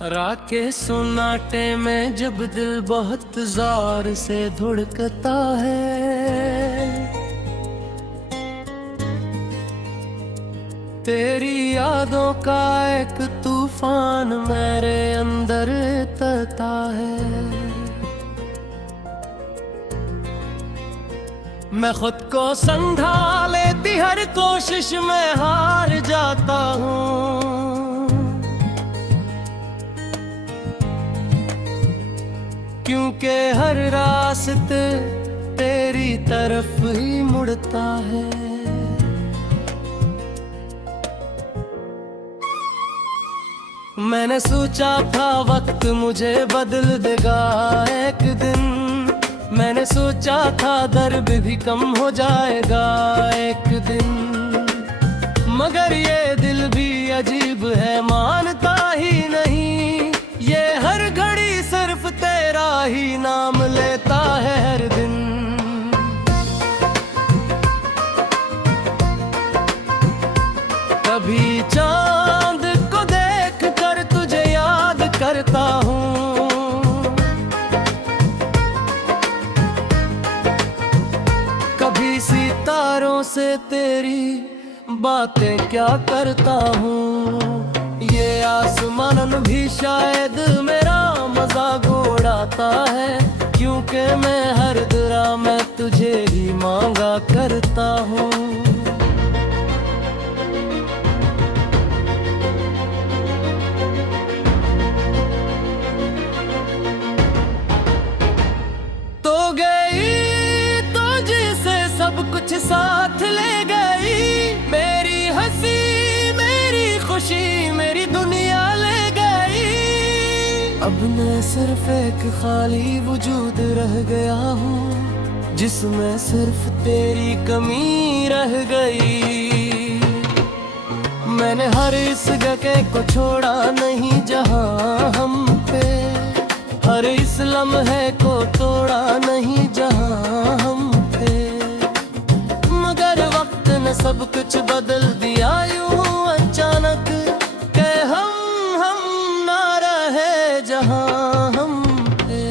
रात के सुनाटे में जब दिल बहुत जोर से धुड़कता है, तेरी यादों का एक तूफान मेरे अंदर तता है। मैं खुद को समझा लेती हर कोशिश में हार जाता हूँ, क्योंकि हर रास्ते तेरी तरफ ही मुड़ता है। मैंने सोचा था वक्त मुझे बदल देगा एक दिन, मैंने सोचा था दर्द भी कम हो जाएगा एक दिन, मगर ये दिल भी अजीब है, मानता ही नहीं। ये हर घड़ी सिर्फ तेरा ही नाम लेता है हर दिन। कभी चांद को देख कर तुझे याद करता हूँ, कभी सितारों से तेरी बातें क्या करता हूँ। ये आसमान भी शायद मेरा मजाक उड़ाता है, क्योंकि मैं हर दुआ में तुझे ही मांगा करता हूँ। तो गई तो जिसे सब कुछ साथ ले गई, मेरी हंसी मेरी खुशी मेरी दुनिया ले गई। अब मैं सिर्फ एक खाली वजूद रह गया हूँ, जिसमें सिर्फ तेरी कमी रह गई। मैंने हर इस जगह को छोड़ा नहीं जहाँ हम पे, हर इस लम्हे को तोड़ा नहीं जहाँ हम थे, मगर वक्त ने सब कुछ बदल दिया यूं अचानक, के हम ना रहे जहाँ हम थे।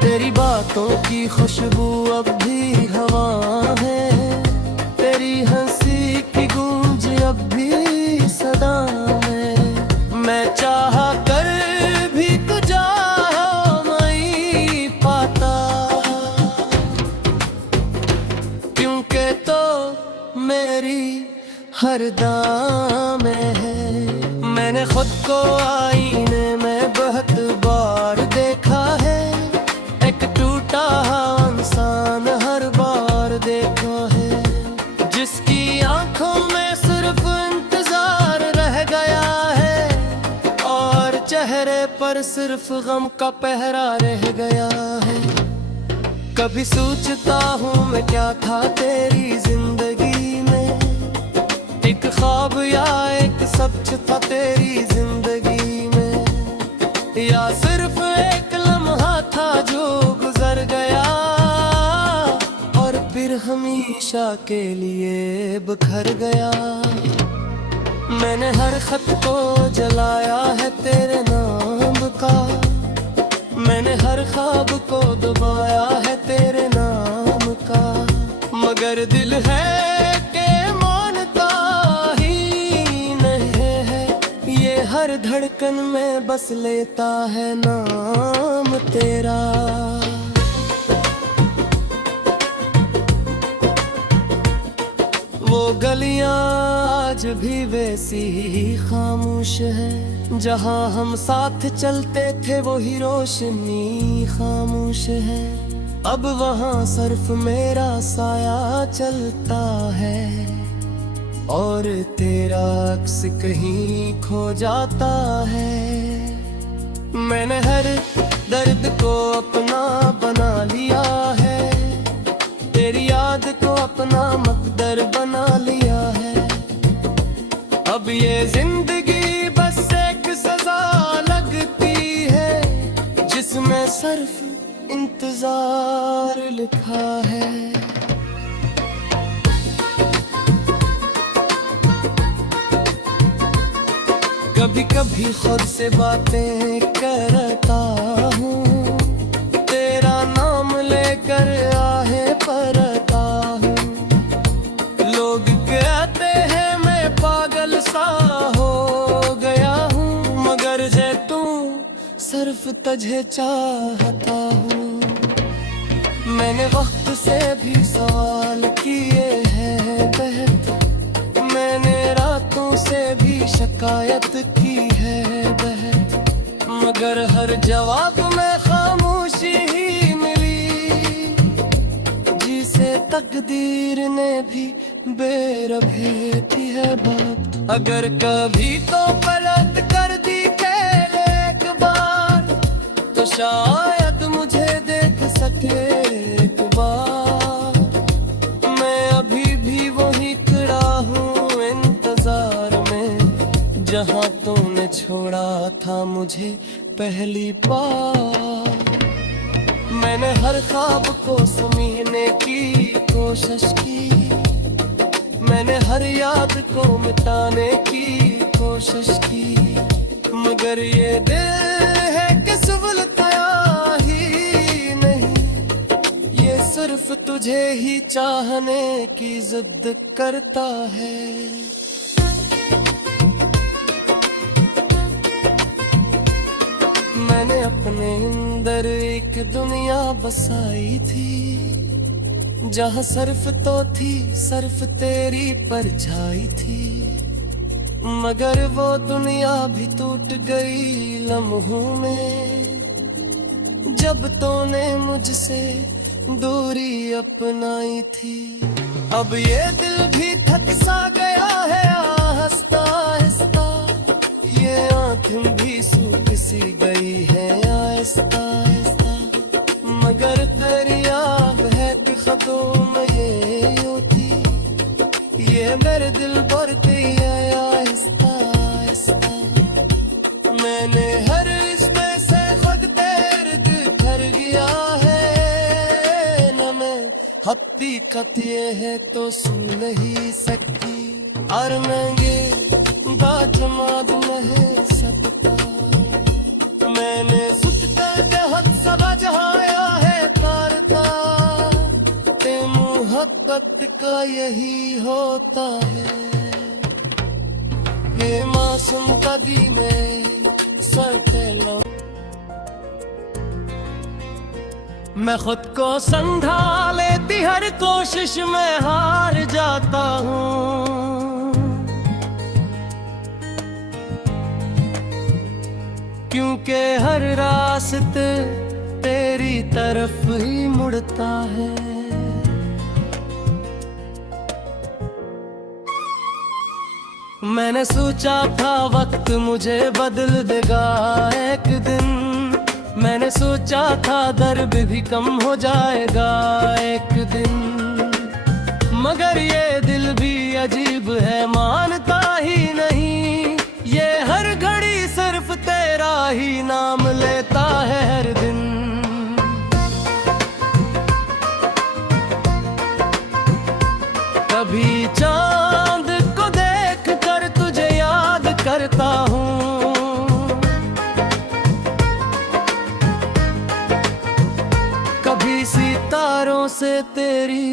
तेरी बातों की खुशबू अब भी हवा है, तेरी हंसी की गूंज अब भी सदा में। मैं चाह कर भी तुझा नहीं पाता, क्योंकि तो मेरी हर दाम है। मैंने खुद को आईने में बहुत बार देखा है, एक टूटा इंसान हर बार देखा है, जिसकी आंखों में सिर्फ इंतजार रह गया है, और चेहरे पर सिर्फ गम का पहरा रह गया है। कभी सोचता हूँ मैं क्या था तेरी जिंदगी में, एक ख्वाब या एक सच था तेरी जिंदगी में, या सिर्फ एक लम्हा था जो गुजर गया और फिर हमेशा के लिए बिखर गया। मैंने हर खत को जलाया है तेरे नाम का, मैंने हर ख्वाब को दबाया है तेरे नाम का, मगर दिल है के मानता ही नहीं है। ये हर धड़कन में बस लेता है नाम तेरा। वो गलियां आज भी वैसी ही खामोश है, जहाँ हम साथ चलते थे वही रोशनी खामोश है। अब वहाँ सिर्फ मेरा साया चलता है, और तेरा अक्स कहीं खो जाता है। मैंने हर दर्द को अपना बना लिया है, तेरी याद को अपना मकदर बना लिया है। अब ये जिंदगी बस एक सजा लगती है, जिसमें सिर्फ इंतजार लिखा है। कभी कभी खुद से बातें करता हूँ, तेरा नाम लेकर आहे पड़ता हूँ। लोग कहते हैं मैं पागल सा हो गया हूँ, मगर जे तू सिर्फ तुझे चाहता हूँ। मैंने वक्त से भी सवाल किए हैं बहत, मैंने रातों से भी शिकायत की है बहत, मगर हर जवाब में खामोशी ही मिली, जिसे तकदीर ने भी बेरहमी दी है बात। अगर कभी तो पलट कर दिखे एक बार, तो शायद मुझे देख सके एक बार। मैं अभी भी वही खड़ा हूँ इंतजार में, जहाँ तूने छोड़ा था मुझे पहली बार। मैंने हर ख्वाब को सुमीने की कोशिश की, मैंने हर याद को मिटाने की कोशिश की, मगर ये दिल है कि संभलता ही नहीं, ये सिर्फ तुझे ही चाहने की जिद करता है। मैंने अपने अंदर एक दुनिया बसाई थी, जहाँ सिर्फ तो थी सिर्फ तेरी परछाई थी, मगर वो दुनिया भी टूट गई लम्हों में, जब तूने मुझसे दूरी अपनाई थी। अब ये दिल भी थक सा गया है आहिस्ता आहिस्ता, ये आँखें भी सूख सी गई है आहिस्ता आहिस्ता, मगर तेरी याद है कि खतों में ये होती, ये मेरे दिल पर गई है आहिस्ता आहिस्ता। मैंने हर इसमें से खुद दर्द कर गया है, न मैं हकीकत ये है तो सुन नहीं सकती, और मैं ये बात नहीं सकता। मैंने सुटता जहत समझाया है करता, ते मोहब्बत का यही होता है। ये मासूम कदी में सर फैलो, मैं खुद को समझा लेती हर कोशिश में हार जाता हूँ, क्योंकि हर रास्ते तेरी तरफ ही मुड़ता है। मैंने सोचा था वक्त मुझे बदल देगा एक दिन, मैंने सोचा था दर्द भी कम हो जाएगा एक दिन, मगर ये दिल भी अजीब है मानता ही नहीं, ये हर घड़ी सिर्फ तेरा ही नाम लेता है हर दिन। कभी चांद को देख कर तुझे याद करता हूँ, कभी सितारों से तेरी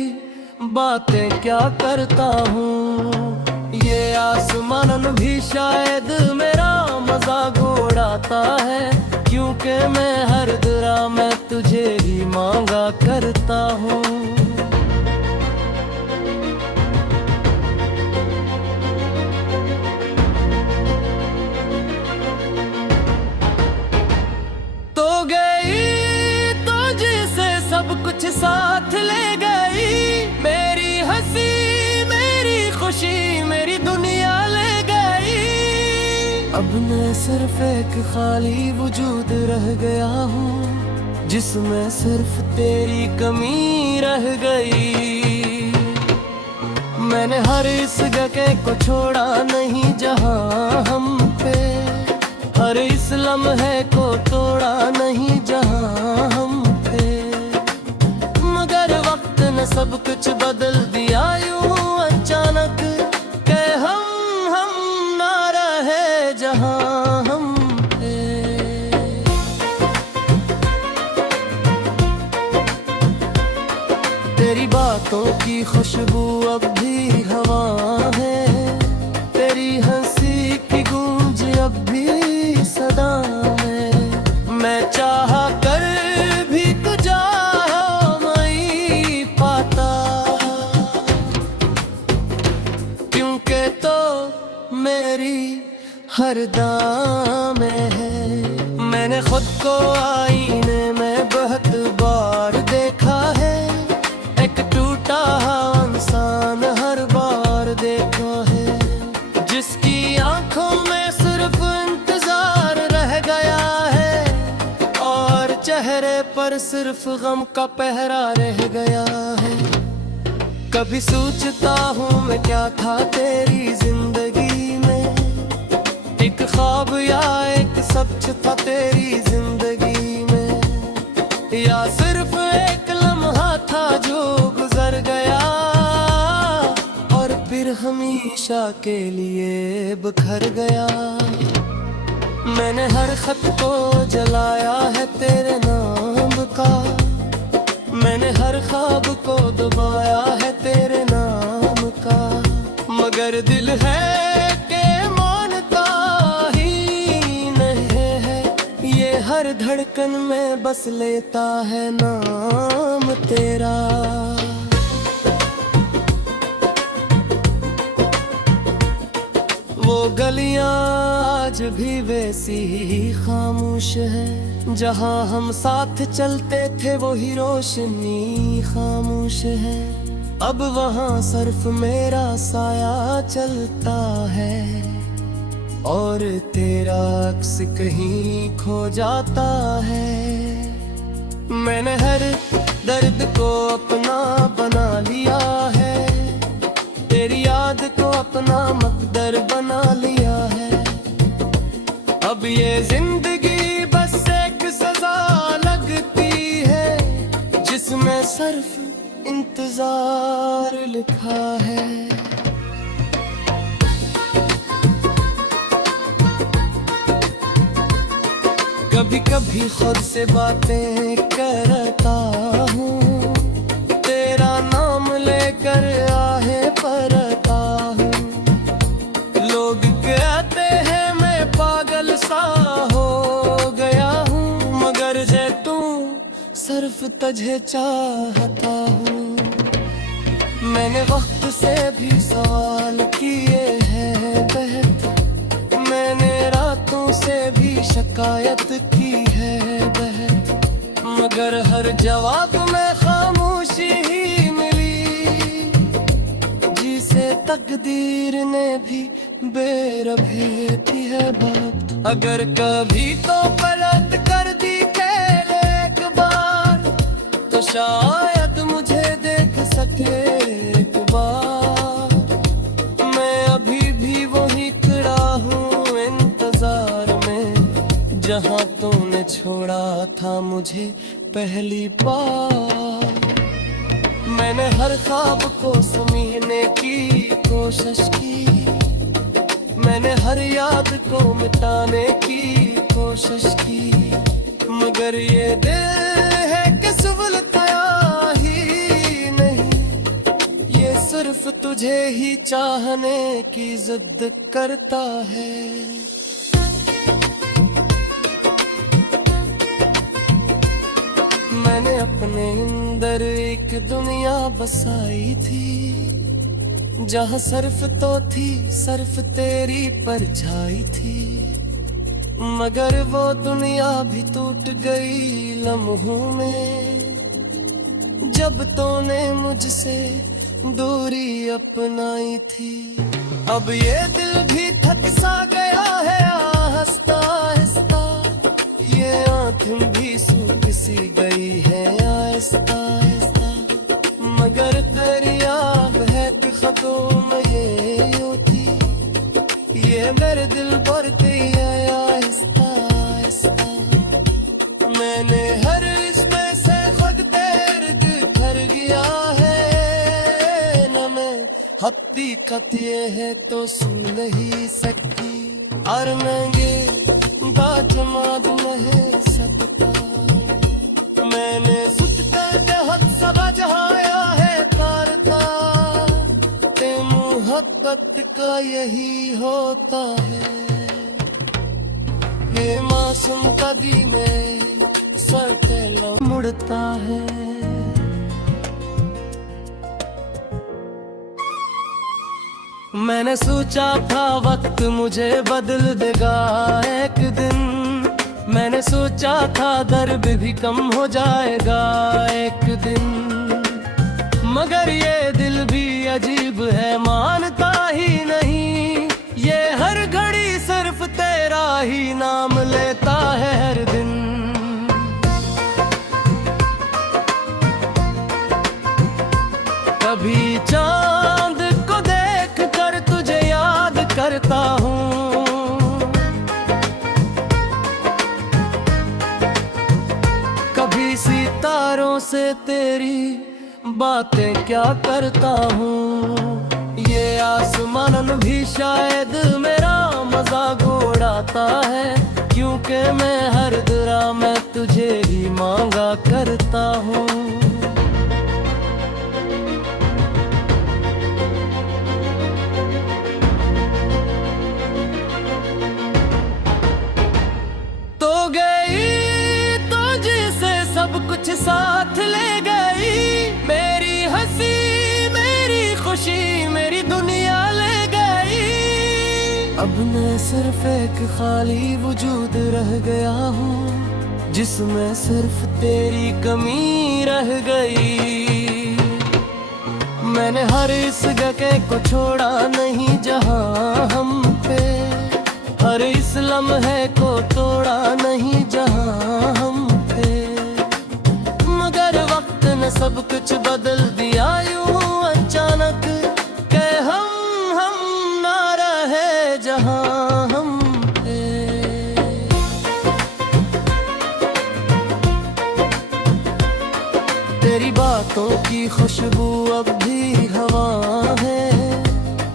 बातें क्या करता हूँ। ये आसमान भी शायद मेरा मजाक उड़ाता है, क्योंकि मैं हर दरा में तुझे ही मांगा करता हूँ। तो गई तो जिसे सब कुछ साथ ले गई, मेरी हंसी मेरी खुशी मेरी दुनिया ले गई। अब मैं सिर्फ एक खाली वजूद रह गया हूँ, जिसमें सिर्फ तेरी कमी रह गई। मैंने हर इस जगह को छोड़ा नहीं जहाँ हम पे, हर इस लम्हे को तोड़ा नहीं जहाँ हम थे, मगर वक्त ने सब कुछ बदल दिया यूं अचानक, के हम ना रहे जहाँ तेरी खुशबू अब भी हवा है, तेरी हंसी की गूंज अब भी सदा है। मैं चाह कर भी तुझा नहीं पाता, क्योंकि तो मेरी हर दाम में है। मैंने खुद को आईने में बहुत बार देखा है, एक टूटा इंसान हर बार देखा है, जिसकी आंखों में सिर्फ इंतजार रह गया है और चेहरे पर सिर्फ गम का पहरा रह गया है। कभी सोचता हूँ मैं क्या था तेरी जिंदगी में, एक ख्वाब या एक सच था तेरी जिंदगी में, या सिर्फ एक लम्हा था जो गुजर गया और फिर हमेशा के लिए बिखर गया। मैंने हर खत को जलाया है तेरे नाम का, मैंने हर ख्वाब को दबाया है तेरे नाम का, मगर दिल है के मानता ही नहीं है, ये हर धड़कन में बस लेता है नाम तेरा। वो गलियां आज भी वैसी ही खामोश है, जहां हम साथ चलते थे वही रोशनी खामोश है। अब वहां सिर्फ मेरा साया चलता है और तेरा अक्स कहीं खो जाता है। मैंने हर दर्द को अपना बना लिया है, तेरी याद को अपना मकदर बना लिया है। अब ये जिंदगी बस एक सजा लगती है, जिसमें सिर्फ इंतजार लिखा है। कभी कभी खुद से बातें करता हूँ, तेरा नाम लेकर आहे पड़ता हूँ। लोग कहते हैं मैं पागल सा हो गया हूँ, मगर जे तू सिर्फ तुझे चाहता हूँ। मैंने वक्त से भी सवाल किए हैं बहुत, मैंने रातों से भी शिकायत की है बहुत, मगर हर जवाब में खामोशी ही मिली, जिसे तकदीर ने भी बेरभेती है बात। अगर कभी तो पलट कर दी खेल एक बार, तो शायद मुझे देख सके एक बार। मैं अभी भी वही खड़ा हूँ इंतजार में, जहाँ तूने छोड़ा था मुझे पहली बार। मैंने हर ख्वाब को समझने की कोशिश की, मैंने हर याद को मिटाने की कोशिश की, मगर ये दिल है कि संभलता ही नहीं, ये सिर्फ तुझे ही चाहने की जिद करता है। मैंने अपने अंदर एक दुनिया बसाई थी, जहाँ सिर्फ तो थी सिर्फ तेरी परछाई थी, मगर वो दुनिया भी टूट गई लम्हों में, जब तूने मुझसे दूरी अपनाई थी। अब ये दिल भी थक सा गया है आहिस्ता आहिस्ता, ये आँखें भी सूख सी गई है आहिस्ता आहिस्ता, मगर तेरी याद है कि खतों में ये यूं थी, ये मेरे दिल पर गई है आहिस्ता आहिस्ता। मैंने हर इसमें से खुद दर्द भर गया है, न मैं हकीकत ये है तो सुन नहीं सकती, और मैं ये बात मालूम है सबका। मैंने सुत कर हद सब जहाया है करता मोहब्बत का यही होता है, ये मासूम कदी में सर लो मुड़ता है। मैंने सोचा था वक्त मुझे बदल देगा एक दिन, मैंने सोचा था दर्द भी कम हो जाएगा एक दिन, मगर ये दिल भी अजीब है, मानता ही नहीं। ये हर घड़ी सिर्फ तेरा ही नाम लेता है हर दिन। कभी चांद को देख कर तुझे याद करता हूँ, कभी सितारों से तेरी बातें क्या करता हूँ। ये आसमान भी शायद मेरा मजाक उड़ाता है, क्योंकि मैं हर दरा में तुझे ही मांगा करता हूँ। तो गई तो जिसे सब कुछ साथ ले गई, मेरी हंसी मेरी खुशी मेरी दुनिया ले गई। अब मैं सिर्फ एक खाली वजूद रह गया हूँ, जिसमें सिर्फ तेरी कमी रह गई। मैंने हर इस जगह को छोड़ा नहीं जहाँ हम पे, हर इस लम्हे को तोड़ा नहीं जहाँ हम थे, मगर वक्त ने सब कुछ बदल दिया यूं अचानक, के हम ना रहे जहाँ हम थे। तेरी बातों की खुशबू अब भी हवा है,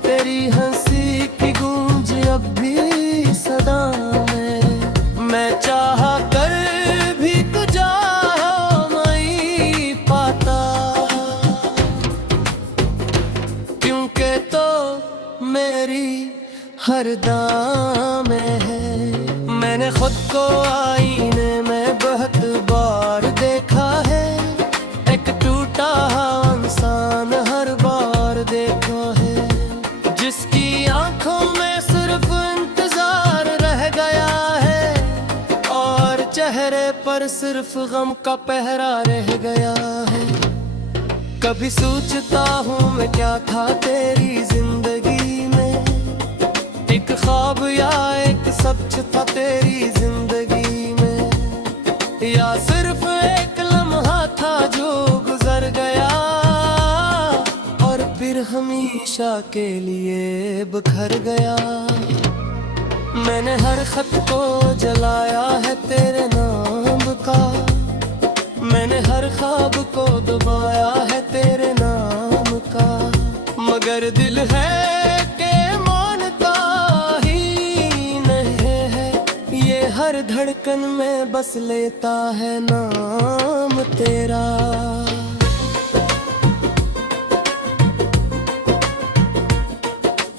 तेरी हंसी की गूंज अब भी सदा में। मैं चाह कर भी तुझा नहीं पाता, क्योंकि तो मेरी हर दाम में है। मैंने खुद को आईने में बहुत बार देखा है, एक टूटा इंसान हर बार देखा है, जिसकी आंखों में सिर्फ इंतजार रह गया है, और चेहरे पर सिर्फ गम का पहरा रह गया है। कभी सोचता हूँ मैं क्या था तेरी जिंदगी में, एक ख्वाब या एक सच था तेरी जिंदगी में, या सिर्फ एक लम्हा था जो गुजर गया और फिर हमेशा के लिए बिखर गया। मैंने हर खत को जलाया है तेरे नाम का, मैंने हर ख्वाब को दबाया है तेरे नाम का, मगर दिल है के मानता ही नहीं है। ये हर धड़कन में बस लेता है नाम तेरा।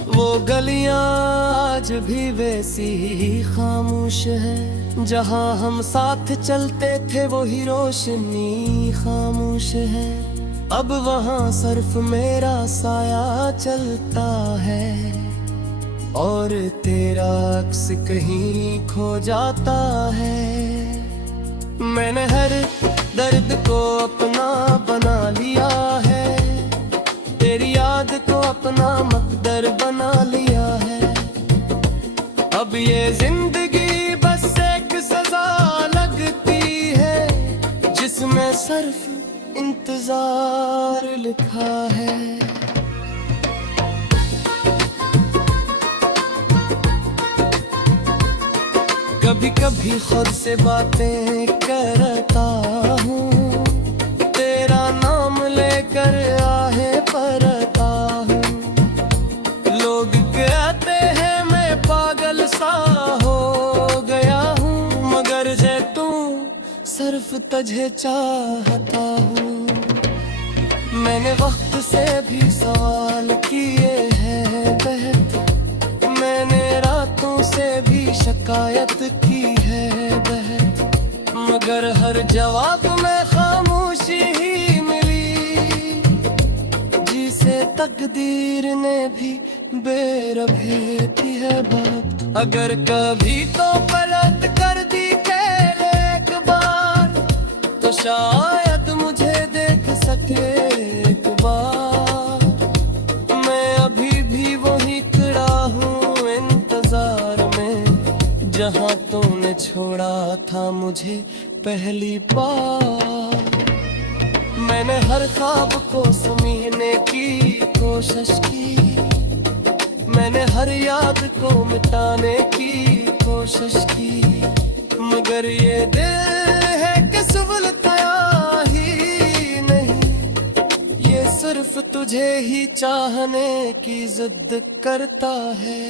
वो गलियां आज भी वैसी ही खामोश है, जहाँ हम साथ चलते थे वही रोशनी खामोश है। अब वहाँ सिर्फ मेरा साया चलता है, और तेरा अक्स कहीं खो जाता है। मैंने हर दर्द को अपना बना लिया है, तेरी याद को अपना मकदर बना लिया है। अब ये जिंदगी बस एक सजा लगती है, जिसमें सिर्फ इंतजार लिखा है। कभी कभी खुद से बातें करता हूँ, तेरा नाम लेकर आहे पड़ता हूँ। लोग कहते हैं मैं पागल सा हो गया हूँ, मगर जे तू सिर्फ तुझे चाहता हूँ। मैंने वक्त से भी सवाल किए हैं, शिकायत की है वह, मगर हर जवाब में खामोशी ही मिली, जिसे तकदीर ने भी बेरहम की है बात। अगर कभी तो पलट कर दी खेल एक बार, तो शायद मुझे देख सके एक बार। मैं अभी भी वही खड़ा हूँ इंतजार में, जहाँ तूने छोड़ा था मुझे पहली बार। मैंने हर ख्वाब को समीने की कोशिश की, मैंने हर याद को मिटाने की कोशिश की, मगर ये दिल है कि संभलता ही नहीं, ये सिर्फ तुझे ही चाहने की जिद करता है।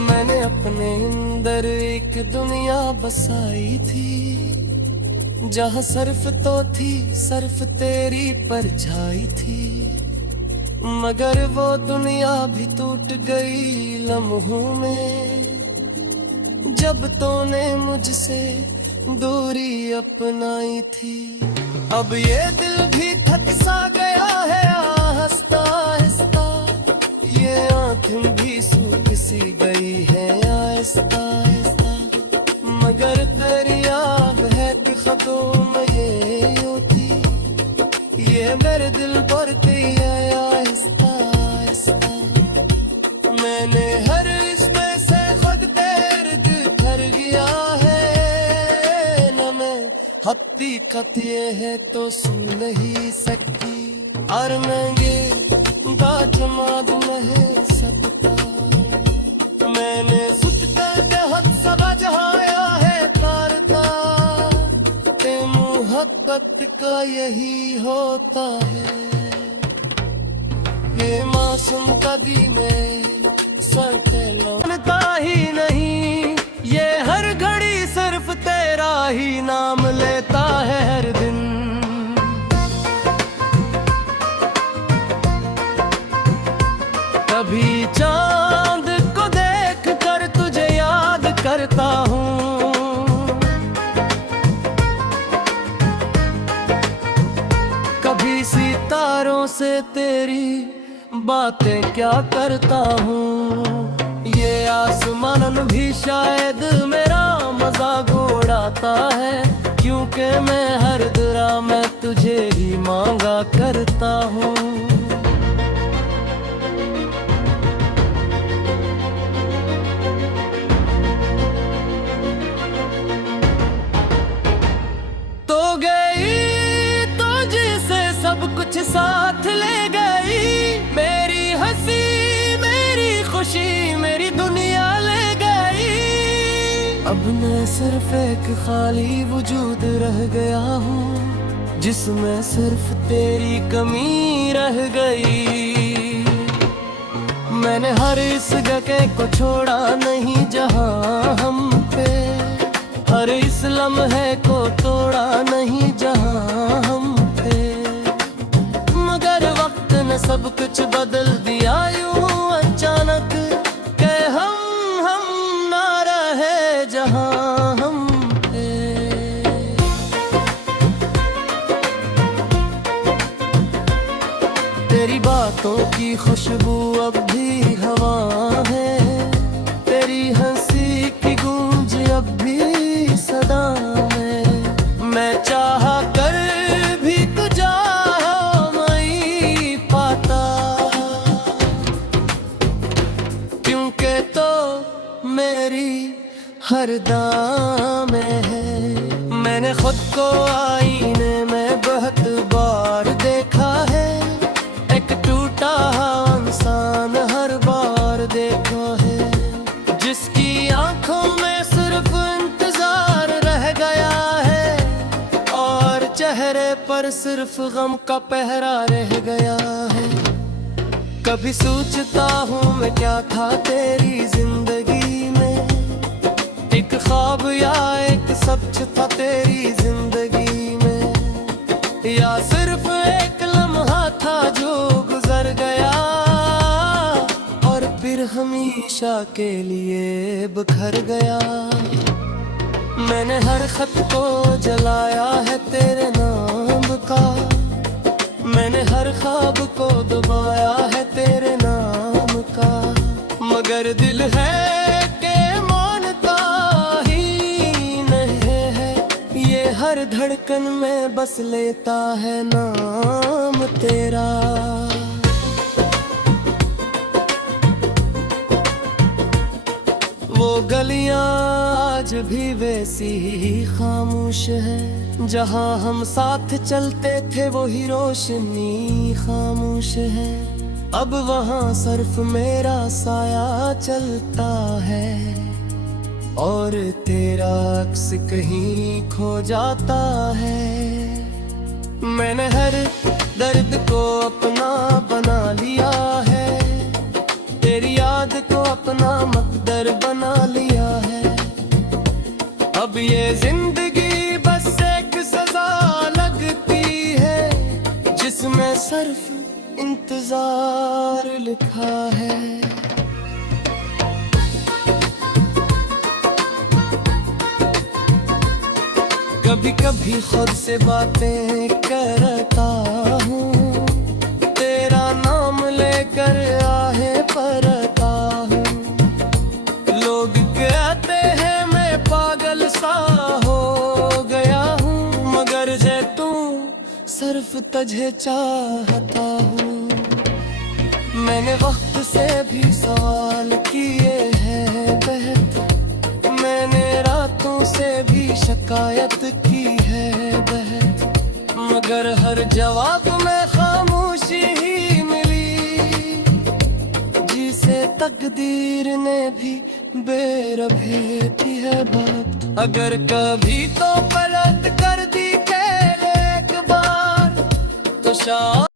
मैंने अपने अंदर एक दुनिया बसाई थी, जहाँ सिर्फ तो थी सिर्फ तेरी परछाई थी, मगर वो दुनिया भी टूट गई लम्हों में, जब तूने मुझसे दूरी अपनाई थी। अब ये दिल भी थक सा गया है आहिस्ता आहिस्ता, ये आँखें भी सूख सी गई है आहिस्ता आहिस्ता, मगर तेरी आग है कि खतों में ये होती, ये मेरे दिल पर गई है आहिस्ता आहिस्ता। मैंने हर इसमें से खुद दर्द भर गया है, न मैं हकीकत ये है तो सुन नहीं सकती, और मैं ये दाजमाद नहीं सकता। मैंने सुत कर हद समझाया है करता, ते मोहब्बत का यही होता है। ये मासूम कदी में सर फैलाता ही नहीं, ये हर घड़ी सिर्फ तेरा ही नाम लेता है हर दिन। कभी चांद को देख कर तुझे याद करता हूँ, कभी सितारों से तेरी बातें क्या करता हूँ। ये आसमान भी शायद मेरा मजाक उड़ाता है, क्योंकि मैं हर दुआ में तुझे ही मांगा करता हूँ। तो गई तो जिसे सब कुछ साथ ले गई, मेरी हंसी मेरी खुशी मेरी दुनिया ले गई। अब मैं सिर्फ एक खाली वजूद रह गया हूँ, जिसमें सिर्फ तेरी कमी रह गई। मैंने हर इस जगह को छोड़ा नहीं जहाँ हम पे, हर इस लम्हे को तोड़ा नहीं जहाँ हम थे, मगर वक्त ने सब कुछ बदल दिया यूं अचानक, के हम ना रहे जहाँ हम थे। तेरी बातों की खुशबू अब भी हवा है, तेरी हंसी की गूंज अब भी सदा में। मैं चाह कर भी तुझा नहीं पाता, क्योंकि तो मेरी हर दाम है। मैंने खुद को आईने में बहुत बार देखा है, एक टूटा इंसान हर बार देखा है, जिसकी आंखों में सिर्फ इंतजार रह गया है, और चेहरे पर सिर्फ गम का पहरा रह गया है। कभी सोचता हूँ मैं क्या था तेरी जिंदगी में, एक ख्वाब या एक सच था तेरी जिंदगी में, या सिर्फ एक लम्हा था जो गुजर गया। हमेशा के लिए बिखर गया। मैंने हर खत को जलाया है तेरे नाम का, मैंने हर ख्वाब को दबाया है तेरे नाम का, मगर दिल है के मानता ही नहीं है। ये हर धड़कन में बस लेता है नाम तेरा। वो गलियां आज भी वैसी ही खामोश है, जहां हम साथ चलते थे वही रोशनी खामोश है। अब वहां सिर्फ मेरा साया चलता है और तेरा अक्स कहीं खो जाता है। मैंने हर दर्द को अपना बना लिया है, तेरी याद को अपना मकदर बना लिया है। अब ये जिंदगी बस एक सजा लगती है, जिसमें सिर्फ इंतजार लिखा है। कभी कभी खुद से बातें करता हूँ, तेरा नाम लेकर आहे पड़ता हूँ। लोग कहते हैं मैं पागल सा हो गया हूँ, मगर जे तू सिर्फ तुझे चाहता हूँ। मैंने वक्त से भी सवाल किए हैं बहत, मैंने रातों से भी शिकायत की है बहत, मगर हर जवाब में खामोशी ही मिली, जिसे तकदीर ने भी बेरभेती है बात। अगर कभी तो पलट कर दी खेल एक बार तो शायद